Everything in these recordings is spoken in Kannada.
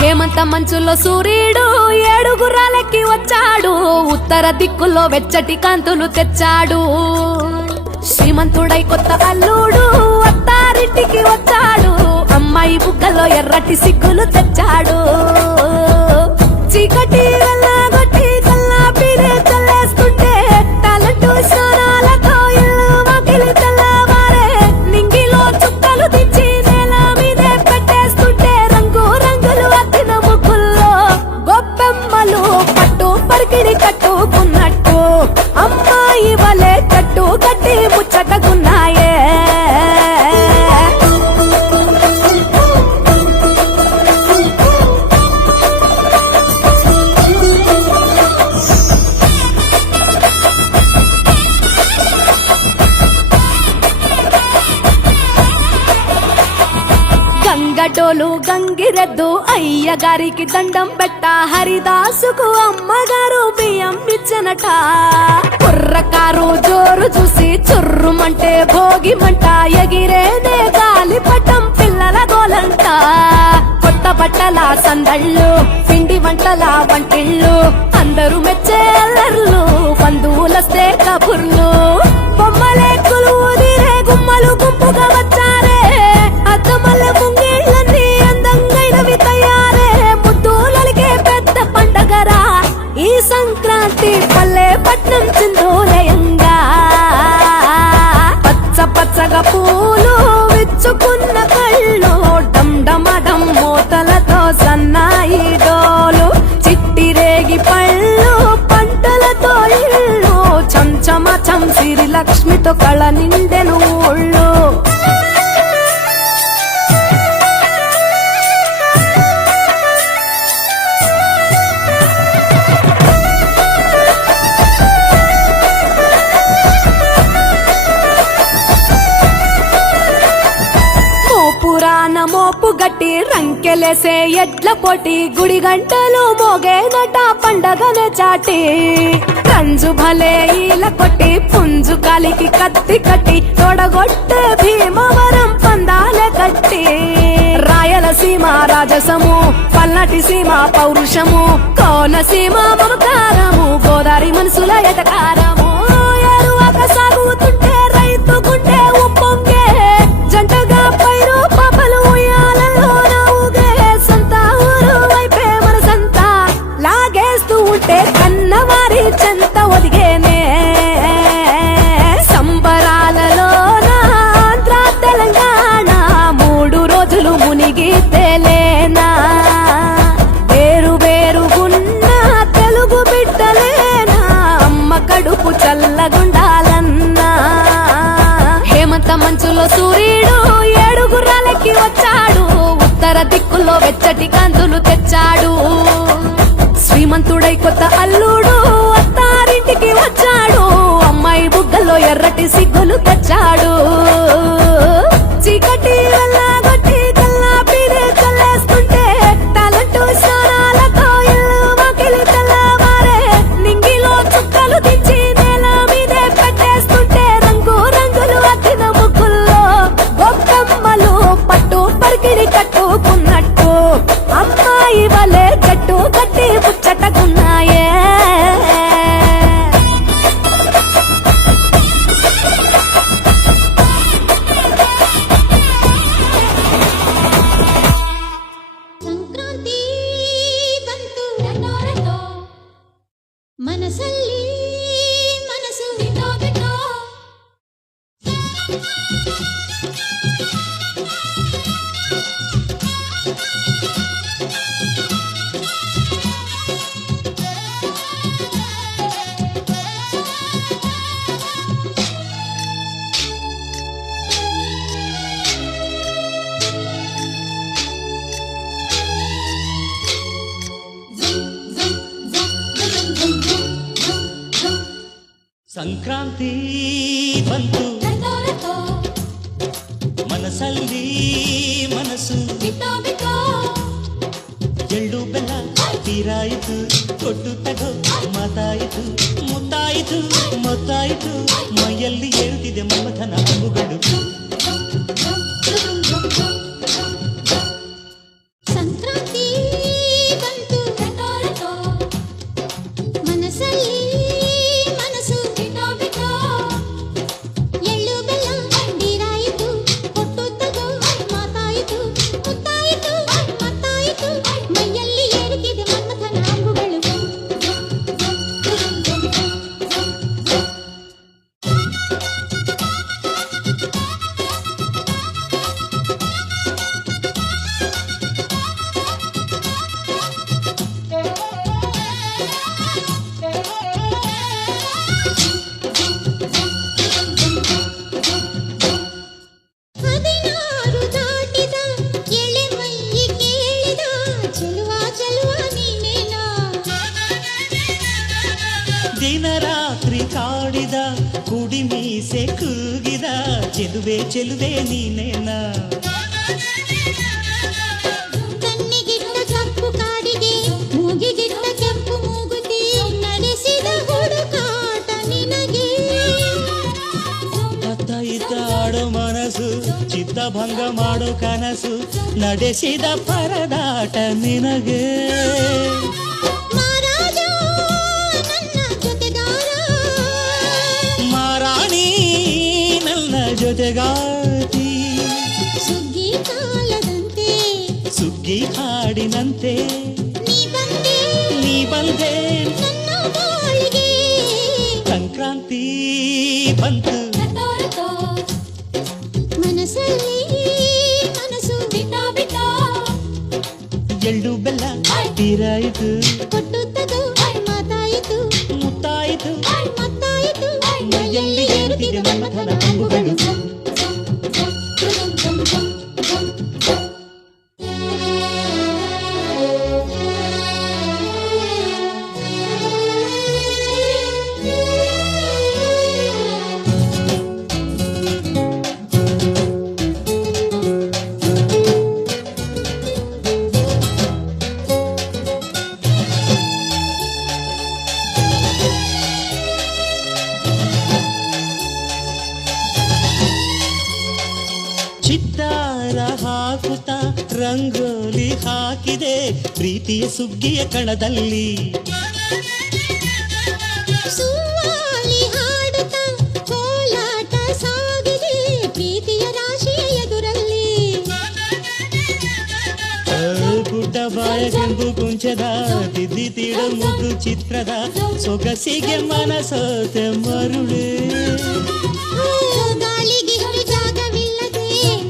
హేమంత మంచులో సూర్యుడు ఏడుగురాలకి వచ్చాడు, ఉత్తర దిక్కులో వెచ్చటి కాంతులు తెచ్చాడు. శ్రీమంతుడై కొత్త అల్లుడు అత్తారింటికి వచ్చాడు, అమ్మాయి బుగ్గలో ఎర్రటి సిగ్గులు తెచ్చాడు. చీకటి వెళ్ళగొట్టి కల్లాపిరే చల్లేస్తుంటే తలంటూ స్నానాలతో ఇల్లు వాకిలి తెల్లవారే, నింగిలో చుక్కలు దించి నేల మీదే పెట్టేస్తుంటే రంగు రంగులు అద్దిన ముగ్గుల్లో గొప్పెమ్మలు పట్టు పరికిణి కట్టుకున్నట్టు అమ్మాయి వలె కట్టు కట్టి ముచ్చటగున్నాయే. గంగటోలు గంగిరెద్దు అయ్యగారికి దండం పెట్ట, హరిదాసుకు అమ్మగారు బియ్యం ఇచ్చనట. కుర్రకారు జోరు చూసి చుర్రుమంటే భోగి మంట, ఎగిరేనే గాలిపటం పిల్లల గోలంట. కొత్త బట్టల సందళ్ళు పిండి వంటల వంటిళ్ళు, అందరూ మెచ్చే అల్లర్లు బంధువులస్తే కబుర్లు. బొమ్మలే కొలువుదిరే గుమ్మలు గుంపుగా వచ్చారే, అద్దమల్ల ముంగిళ్ళన్నీ అందంగైనవి తయారే. ముద్దులలిగే పెద్ద పండగరా ఈ సంక్రాంతి, పల్లె పట్నం చిందోలయంగా. పచ్చ పచ్చగా పూలు విచ్చుకున్న కళ్ళు, డమ్ మోతలతో సన్నాయి డోలు. చిట్టి రేగి పళ్ళు పంటలతో ఇళ్ళు, చంచమ చంసిరి లక్ష్మితో కళ నిండెను ఊళ్ళు. పురాణ మోపు గట్టి రంకెలేసే ఎడ్ల పోటీ, గుడి గంటలు మోగేనట పండగనే చాటి. కంజు భలే ఈల కొట్టి పుంజు కాలికి కత్తి కట్టి, తొడగొట్టే భీమవరం పందాలే కట్టి. రాయలసీమ రాజసము, పల్నాటి సీమ పౌరుషము, కోనసీమ మమకారము, గోదావరి మనసుల ఎటకారము. ఎరువక సాగుతుంటే రైతు గుండె ఉప్పొంగే, జంటగా పైరు పాపలు ఉయ్యాలలో నవ్వుగే. సొంత ఊరు వైపే మనసంతా లాగేస్తూ ఉంటే కన్నవారి చెంత ఒదిగేనే. సంబరాలలోన ఆంధ్ర తెలంగాణ 3 రోజులు మునిగి తేలేనా. వేరు వేరుగున్న తెలుగు బిడ్డలేనా, అమ్మ కడుపు చల్లగుండాలన్నా. హేమంత మంచులో సూర్యుడు ఏడుగురాలకి వచ్చాడు, ఉత్తర దిక్కులో వెచ్చటి కాంతులు తెచ్చాడు. శ్రీమంతుడై కొత్త అల్లుడు అత్తారింటికి వచ్చాడు, అమ్మాయి బుగ్గలో ఎర్రటి సిగ్గులు తెచ్చాడు. చీకటి వెళ్ళగొట్టి కల్లాపిరే చల్లేస్తుంటే తలంటూ స్నానాలతో ఇల్లు వాకిలి తెల్లవారే, నింగిలో చుక్కలు దించి నేల మీదే పెట్టేస్తుంటే రంగు రంగులు అద్దిన ముగ్గుల్లో గొప్పమ్మలు పట్టు పరికిణి కట్టుకున్నట్టు అమ్మాయి వలె కట్టు కట్టి ముచ్చటగున్నాయే. ಸಂಕ್ರಾಂತಿ ಬಂತು ರೆಟೋ ರೆಟೋ, ಮನಸ್ಸಲ್ಲಿ ಮನಸ್ಸು ಬಿಟ್ಟೋ ಬಿಟ್ಟೋ. ಸಂಕ್ರಾಂತಿ ಬಂತು ರೆಟೋ ಬಿಟ್ಟೋ ಮನಸ್ಸಲ್ಲಿ ಮನಸ್ಸು ಬಿಟ್ಟೋ ಬಿಟ್ಟೋ ಎಳ್ಳು ಬೆಲ್ಲ ತೀರಾಯಿತು ಕೊಟ್ಟು ತಗೋ ಮಾತಾಯಿತು ಮುತ್ತಾಯಿತು ಮೊತ್ತಾಯಿತು ಮೈಯಲ್ಲಿ ಏಳುತ್ತಿದೆ ಮಮಥನ ಅಂಬುಗಳು ಸಂಕ್ರಾಂತಿ ಬಂತು ರಟೋ ರಟೋ ಮನಸ್ಸಲ್ಲಿ ಮನಸ್ಸು ಬಿಟ್ಟೋ ಬಿಟ್ಟೋ ಎಳ್ಳು ಬೆಲ್ಲ ನೀರಾಯಿತು ಕೊಟ್ಟು ತಗೋ ಮಾತಾಯಿತು ಮುತ್ತಾಯಿತು ಮತ್ತಾಯಿತು ಮೈಯಲ್ಲಿ ಏರುತ್ತಿದೆ ಮನ್ಮಥನ ಅಂಬುಗಳು ಹದಿನಾರು ದಾಟಿದ ಎಳೆ ಮೈ ಕೇಳಿದ ಚೆಲುವ ಚೆಲುವ ನೀನೇನಾ ದಿನ ರಾತ್ರಿ ಕಾಡಿದ ಕುಡಿ ಮೀಸೆ ಕೂಗಿದ ಚೆಲುವೆ ಚೆಲುವೆ ನೀನೇನ ಕಣ್ಣಿಗಿಟ್ಟ ಕಪ್ಪು ಕಾಡಿಗೆ ಮೂಗಿಗಿಟ್ಟ ಕೆಂಪು ಮೂಗುತಿ ನಡೆಸಿದ ಹುಡುಕಾಟ ನಿನಗೆ ಅತ್ತ ಇತ್ತ ಆಡೋ ಮನಸ್ಸು ಚಿತ್ತಭಂಗ ಮಾಡೋ ಕನಸು ನಡೆಸಿದ ಪರದಾಟ ನಿನಗೆ ಮಹಾರಾಜ ನನ್ನ ಜೊತೆಗಾರ ಮಾರಾಣಿ ನನ್ನ ಜೊತೆಗಾತಿ ಸುಗ್ಗಿ ಕಾಲದಂತೆ ಸುಗ್ಗಿ ಹಾಡಿನಂತೆ ನೀ ಬಂದೆ ನೀ ಬಂದೆ ನನ್ನ ಬಾಳಿಗೆ ಸಂಕ್ರಾಂತಿ ಬಂತು ರಟೋ ರಟೋ ಮನಸ್ಸಲ್ಲಿ ಮನಸ್ಸು ಬಿಟ್ಟೋ ಬಿಟ್ಟೋ ಎಳ್ಳು ಬೆಲ್ಲ ತೀರಾಯಿತು ಕೊಟ್ಟು ತಗೋ ಮಾತಾಯಿತು ಮುತ್ತಾಯಿತು ಮತ್ತಾಯಿತು ಮೈಯಲ್ಲಿ ಏರುತ್ತಿದೆ ಮನ್ಮಥನ ಅಂಬುಗಳು ಚಿತ್ತಾರ ಹಾಕುತ್ತ ರಂಗೋಲಿ ಹಾಕಿದೆ ಪ್ರೀತಿಯ ಸುಗ್ಗಿಯ ಕಣದಲ್ಲಿ ಸುವಾಲಿ ಹಾಡುತ್ತ ಕೋಲಾಟ ಸಾಗಿದೆ ಪ್ರೀತಿಯ ರಾಶಿಯ ಎದುರಲ್ಲಿ ಗುಡ್ಡ ಬಾಯ ಕೆಂಪು ಕುಂಚದ ತಿದ್ದಿ ತೀಡು ಮುದ್ದು ಚಿತ್ರದ ಸೊಗಸಿಗೆ ಮನಸೋತೆ ಮರುಳೆ ಗಾಳಿಗಿಷ್ಟು ಜಾಗವಿಲ್ಲದೆ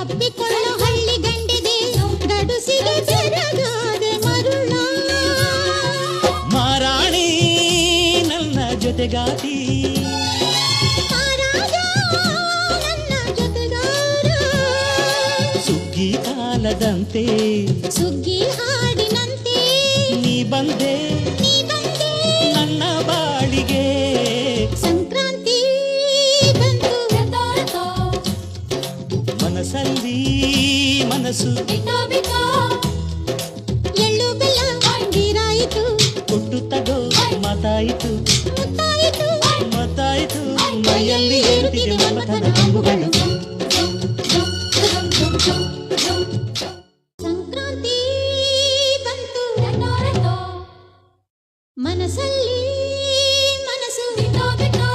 ಅಪ್ಪಿಕೊಳ್ಳೋ ಹಳ್ಳಿ ಗಂಡಿದೆ ಗಡುಸಿಗೆ ಬೆರಗಾದೆ ಮರುಳ ಮಾರಾಣಿ ನನ್ನ ಜೊತೆಗಾತಿ ಮಹಾರಾಜ ನನ್ನ ಜೊತೆಗಾರ ಸುಗ್ಗಿ ಕಾಲದಂತೆ ಸುಗ್ಗಿ ಹಾಡಿನಂತೆ ನೀ ಬಂದೆ ನೀ ಬಂದೆ ನನ್ನ ಬಾಳಿಗೆ ಸಂಕ್ರಾಂತಿ ಬಂತು ರಟೋ ರಟೋ ಮನಸ್ಸಲ್ಲಿ ಮನಸ್ಸು ಬಿಟ್ಟೋ ಬಿಟ್ಟೋ ಎಳ್ಳು ಬೆಲ್ಲ ನೀರಾಯಿತು ಕೊಟ್ಟು ತಗೋ ಮಾತಾಯಿತು ಮುತ್ತಾಯಿತು ಮತ್ತಾಯಿತು ಮೈಯಲ್ಲಿ ಏರುತ್ತಿದೆ ಮಮಥನ ಅಂಬುಗಳು ಸಂಕ್ರಾಂತಿ ಬಂತು ರಟೋ ರಟೋ ಮನಸ್ಸಲ್ಲಿ ಮನಸ್ಸು ಬಿಟ್ಟೋ ಬಿಟ್ಟೋ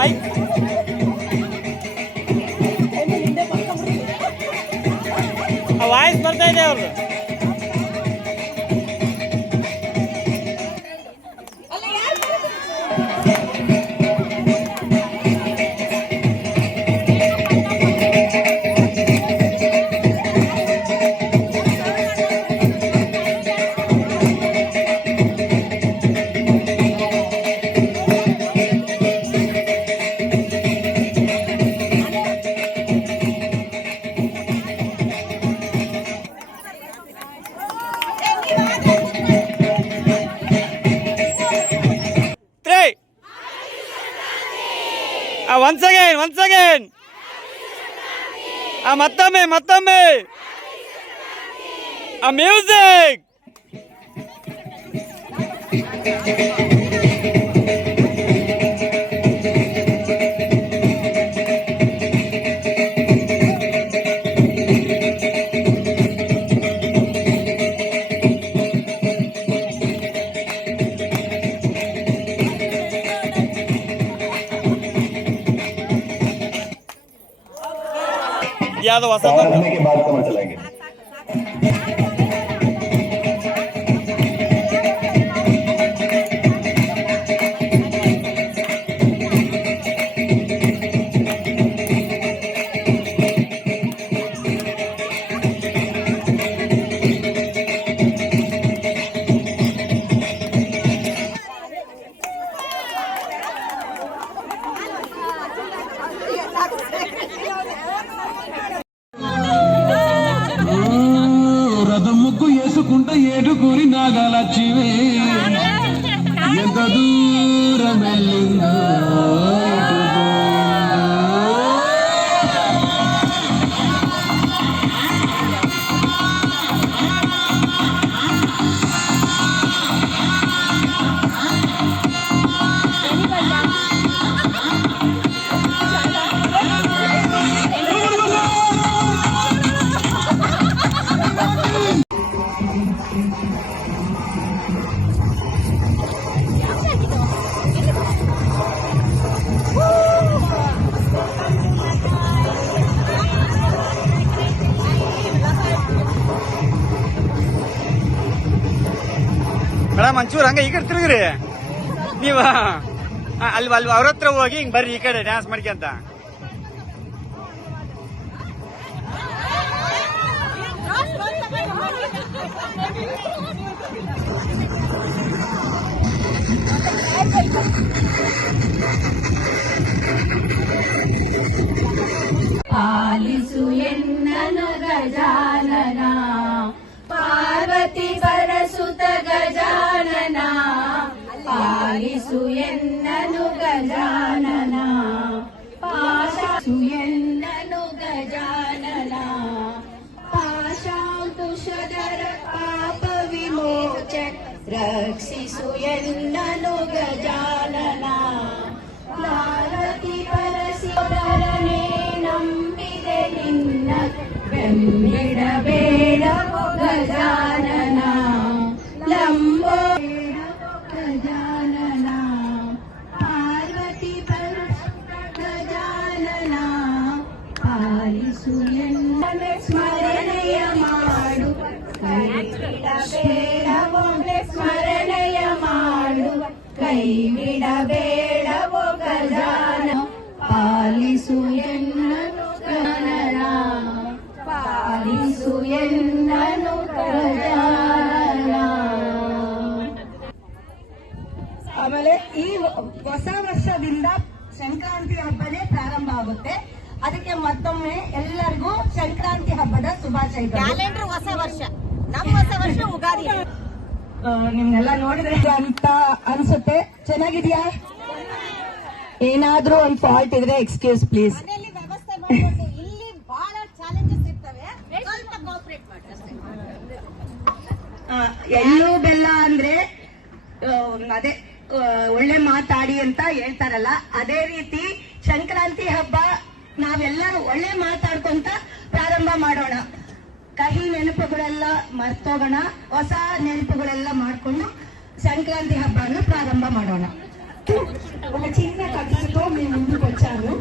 ಮೈಕ್ ವಾಯ್ಸ್ ಬರ್ತಾ ಇದೆ ಅವ್ರದ್ದು. once again ಮತ್ತೊಮ್ಮೆ ಮ್ಯೂಸಿಕ್. याद वसा के बाद कमर चलाएंगे. రథముక్కు వేసుకుంటే ఏడుగురి నాగలచ్చివే ఎంత దూరం వెళ్ళిందో ಮೇಡಮ್ ಒಂಚೂರು ಹಂಗ ಈ ಕಡೆ ತಿರುಗ್ರಿ ನೀವ ಅಲ್ಲಿ ಅವ್ರ ಹತ್ರ ಹೋಗಿ ಹಿಂಗ್ ಬರ್ರಿ ಈ ಕಡೆ ಡ್ಯಾನ್ಸ್ ಮಾಡ್ಕೊಂತ. ಪಾಲಿಸು ಎನ್ನನು ಗಜಾನನ ಪಾರ್ವತಿ ಬರಸುತ ಗಜಾನನ ಪಾಲಿಸು ಎನ್ನನು ಗಜಾನನ ಪಾಶು ಎನ್ನನು ಗಜಾನನ ಪಾಶಾಂಕುಶಧರ ಪಾಪ ವಿಮೋಚ ರಕ್ಷಿಸು ಎನ್ನನು ಗಜಾನನ ಪಾರ್ವತಿ ಪರಸಿಧರನೇ ನಂಬಿದೆ ನಿನ್ನ ಬೆಂಬಿಡಬೇಡವೋ ಗಜಾನನ ಲಂಬೋ ಗಜಾನನ ಪಾರ್ವತಿ ಗಜಾನನ ಪಾಲಿಸು ಎನ್ನ ಸ್ಮರಣೆಯ ಮಾಡು ಕೈ ಬಿಡಬೇಡವೋ ಸ್ಮರಣೆಯ ಮಾಡು ಕೈ ಬಿಡಬೇಡವೋ ಗಜಾನ ಪಾಲಿಸು ಎನ್ನನು ಗಜಾನನ ಪಾಲಿಸು ಎನ್ನನು ಗಜಾನನ. ಆಮೇಲೆ ಈ ಹೊಸ ವರ್ಷದಿಂದ ಸಂಕ್ರಾಂತಿ ಹಬ್ಬನೇ ಪ್ರಾರಂಭ ಆಗುತ್ತೆ. ಅದಕ್ಕೆ ಮತ್ತೊಮ್ಮೆ ಎಲ್ಲರಿಗೂ ಸಂಕ್ರಾಂತಿ ಹಬ್ಬದ ಶುಭಾಶಯಗಳು. ಕ್ಯಾಲೆಂಡರ್ ಹೊಸ ವರ್ಷ, ನಮ್ಮ ಹೊಸ ವರ್ಷ ಉಗಾದಿ. ನಿಮ್ನೆಲ್ಲ ನೋಡಿದ್ರೆ ಅಂತ ಅನ್ಸುತ್ತೆ. ಚೆನ್ನಾಗಿದ್ಯಾ? ಏನಾದ್ರೂ ಒಂದು ಫಾಲ್ಟ್ ಇದ್ರೆ ಎಕ್ಸ್ಕ್ಯೂಸ್ ಪ್ಲೀಸ್. ಮನೆಯಲ್ಲಿ ವ್ಯವಸ್ಥೆ ಮಾಡಬೇಕು. ಇಲ್ಲಿ ಬಹಳ ಚಾಲೆಂಜಸ್ ಇರ್ತವೆ, ಸ್ವಲ್ಪ ಕೋಆಪರೇಟ್ ಮಾಡಿ ಅಷ್ಟೇ. ಎಳ್ಳು ಬೆಲ್ಲ ಅಂದ್ರೆ ಅದೇ ಒಳ್ಳೆ ಮಾತಾಡಿ ಅಂತ ಹೇಳ್ತಾರಲ್ಲ, ಅದೇ ರೀತಿ ಸಂಕ್ರಾಂತಿ ಹಬ್ಬ ನಾವೆಲ್ಲರೂ ಒಳ್ಳೆ ಮಾತಾಡ್ಕೊಂತ ಪ್ರಾರಂಭ ಮಾಡೋಣ. ಕಹಿ ನೆನಪುಗಳೆಲ್ಲ ಮರ್ತೋಗೋಣ, ಹೊಸ ನೆನಪುಗಳೆಲ್ಲ ಮಾಡ್ಕೊಂಡು ಸಂಕ್ರಾಂತಿ ಹಬ್ಬವನ್ನು ಪ್ರಾರಂಭ ಮಾಡೋಣ. అంటూ ఒక చిన్న కథతో మేము ముందుకు వచ్చాను.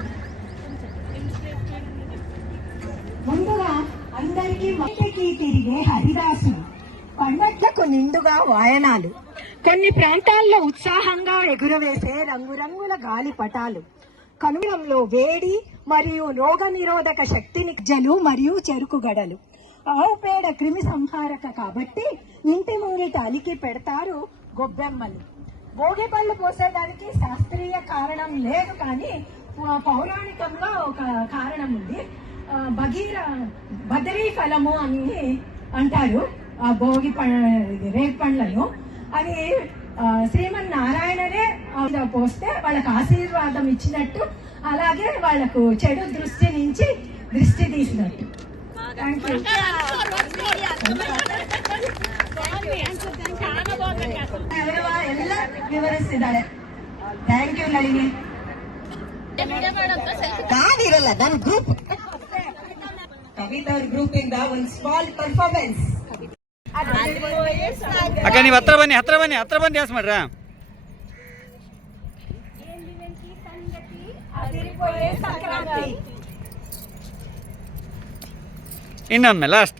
ముందుగా అందరికీ మట్టికి తిరిగే హరిదాసులు, పండట్లకు నిండుగా వాయనాలు, కొన్ని ప్రాంతాల్లో ఉత్సాహంగా ఎగురవేసే రంగురంగుల గాలిపటాలు, కనుమలంలో వేడి మరియు రోగ నిరోధక శక్తిని జలు మరియు చెరుకు గడలు. ఆవు పేడ క్రిమి సంహారక కాబట్టి ఇంటి ముంగిట అలికి పెడతారు గొబ్బెమ్మలు. భోగి పళ్ళు పోసేదానికి శాస్త్రీయ కారణం లేదు, కానీ పౌరాణికంగా ఒక కారణం ఉంది. బదరీ ఫలము అని అంటారు ఆ భోగి రేగు పండ్లను. అది శ్రీమన్నారాయణనే పోస్తే వాళ్ళకు ఆశీర్వాదం ఇచ్చినట్టు, అలాగే వాళ్ళకు చెడు దృష్టి నుంచి దృష్టి తీసినట్టు. Thank you. ಎಲ್ಲ ವಿವರಿಸಿದ್ದಾರೆ. Thank you Nalini. ನಾನಿರಲ್ಲ, ನನ್ನ ಗ್ರೂಪ್ ಕವಿತಾ ಅವ್ರ ಗ್ರೂಪ್ ಇಂದ ಒಂದು ಸ್ಮಾಲ್ ಪರ್ಫಾರ್ಮೆನ್ಸ್. ಅಕ್ಕ ನೀವು ಹತ್ರ ಬನ್ನಿ ಡ್ಯಾನ್ಸ್ ಮಾಡ್ರ. ಇನ್ನೊಮ್ಮೆ ಲಾಸ್ಟ್.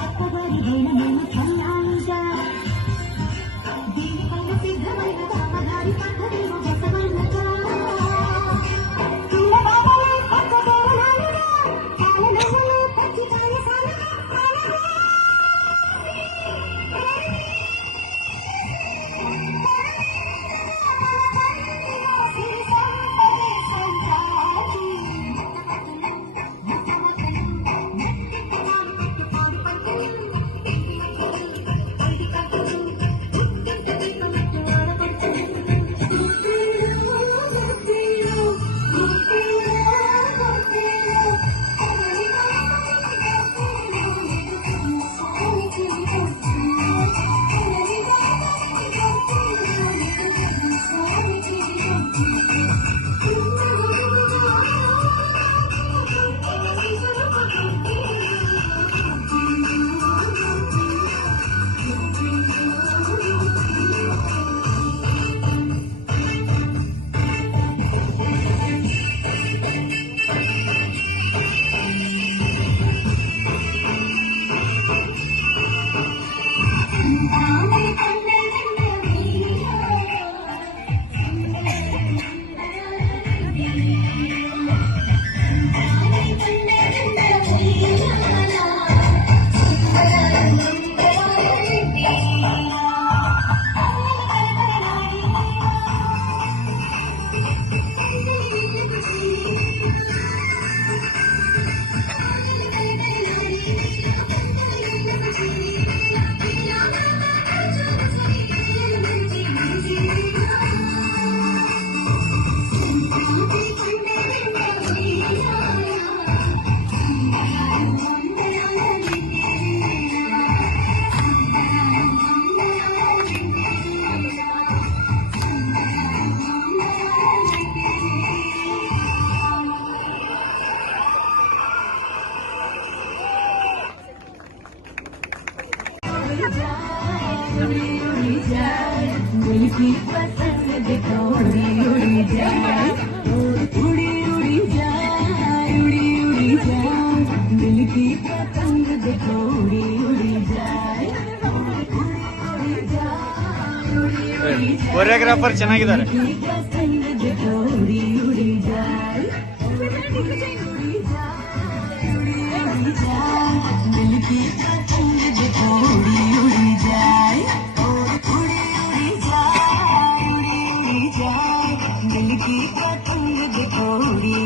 చెప్పబడి ಕೊರಿಯೋಗ್ರಾಫರ್ ಚೆನ್ನಾಗಿದ್ದಾರೆ. दिल की पतंग दिखोड़ी